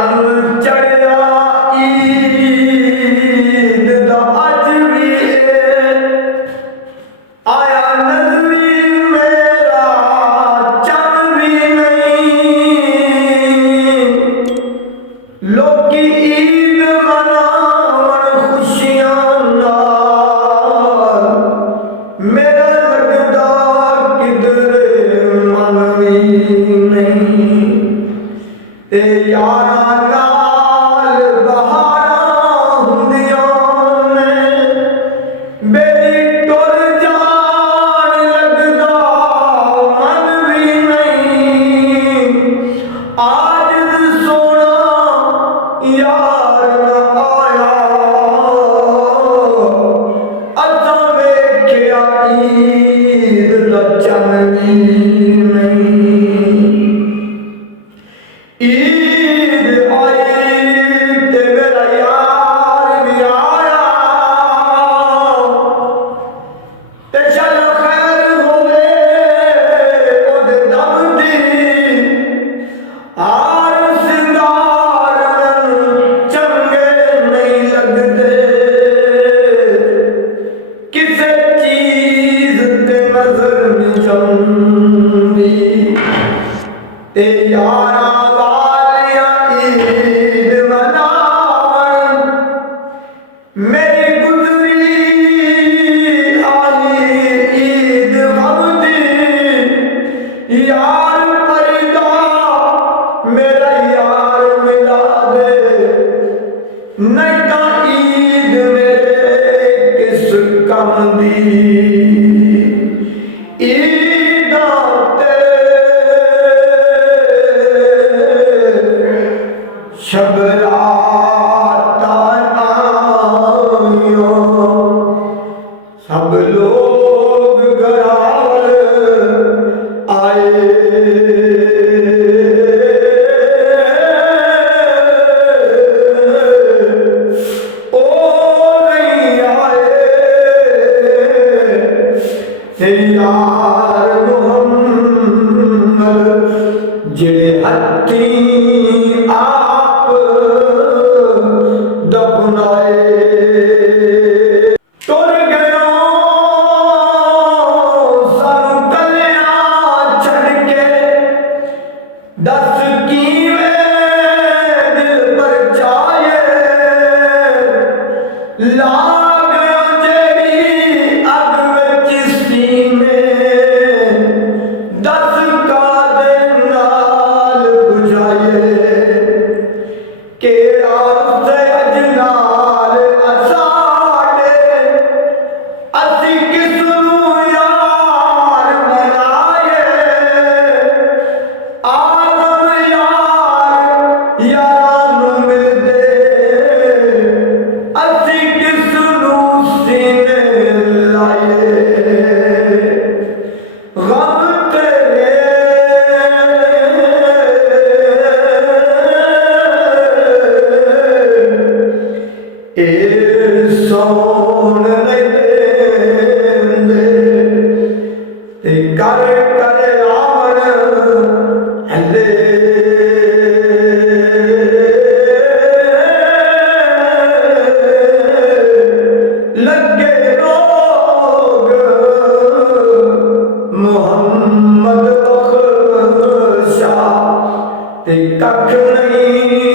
चंद चढ़िया ईद दा अज भी आया नजरी मेरा चंद भी नहीं। लोकी ईद मनावन खुशियां नाल मेरा लगदा किधरे मन भी नहीं। ते यारा नाल बहारां हुंदियां ने बेली टुर जान लगदा मन भी नहीं। आज सोना यार न आया असां वेख्या ईद दा चन्न भी नहीं। ईद आई ते मेरा यार भी आया ते चलो खैर होवे ओदे दम दी। हार सिंगार चंगे नहीं लगदे किसे चीज ते नजर नहीं जमदी। ते यारा वालिया ईद मनावन मेरी गुजरी आई ईद गम दी। यार परिदा मेरा यार मिला दे नहीं ता ईद मेरे किस कम दी। ईदा शबराता आयो सब लोग घराल आए। ओ नहीं आए ते यार मुहम्मद जेड़े हत्थी आप दफनाए। तुर गयो सानू कलिया छड़ के दस कीवे दिल पर चाहे। ला गयो जेड़ी अग विच सीने दस का दे नाल बुझाए। केड़ा उसे अजनाल असाडे असी किसनू यार बनाए। आदम यार यारां मिलदे असी किसनू सीने लाए। गम तेरे ए सोन नहीं देंदे ते कर कर आवन हले। लगे रोग मुहम्मद बख्शा ते कख नहीं